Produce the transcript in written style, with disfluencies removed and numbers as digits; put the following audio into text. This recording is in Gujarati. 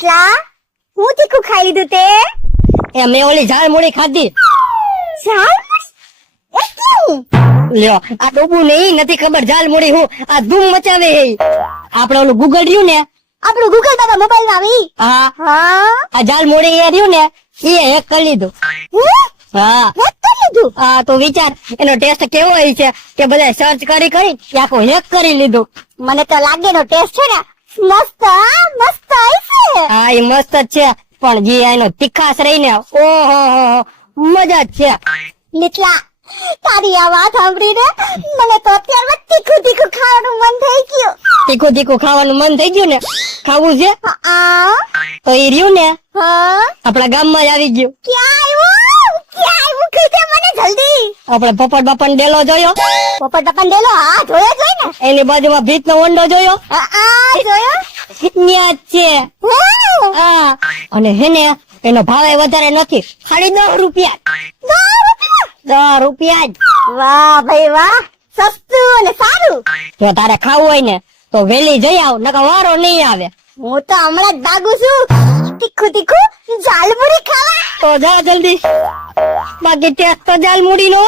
કેટલા હું તીખું ખાઈ લીધું તે એ મેં ઓલી ઝાડ મૂડી ખાધી. ઝાડ એ કેવું લ્યો આ ડોબું ને ઈ નથી ખબર ઝાડ મૂડી હું આ ધૂમ મચાવે હે. આપણે ઓલું ગૂગલ રહ્યું ને આપણું ગૂગલ બાબા મોબાઈલ માં આવી હા હા આ ઝાડ મૂડી એ રહ્યું ને એ હેક કરી લીધું. હા હેક કરી લીધું હા તો વિચાર એનો ટેસ્ટ કેવો હોય છે કે બધા સર્ચ કરી કરી આખું હેક કરી લીધું. મને તો લાગે નો ટેસ્ટ છે ને મસ્ત મસ્ત હશે હા એ મસ્ત જ છે પણ જે એનો તીખાશ રહી ને ઓહો મજા જ છે. નીચલા તારી આ વાત સાંભળીને મને તો અત્યારમાં તીખું તીખું ખાવાનું મન થઈ ગયું. તીખું તીખું ખાવાનું મન થઈ ગયું ને ખાવું છે આ તો એ રહ્યું ને હા આપણા ગામમાં જ આવી ગયું. ક્યાં આવ્યું કીધે મને જલ્દી. આપણે પોપટ બાપાનો ડેલો જોયો પોપટ બાપા ડેલો હા જોયો જોઈ ને એની બાજુમાં ભીતનો વંડો જોયો જોયો ન્યા જ છે. હા અને હેને એનો ભાવ વધારે નથી ખાલી 10 રૂપિયા. 10 રૂપિયા જ. વાહ ભાઈ વાહ સસ્તું અને સારું. જો તારે ખાવું હોય ને તો વેલી જઈ આવ નકર વારો નહીં આવે. હું તો હમણાં જ ભાગુ છું તીખું તીખું ઝાલમુરી ખાવા. તો જા જલ્દી બાકી ટેસ્ટ તો જાલ મૂડી નો.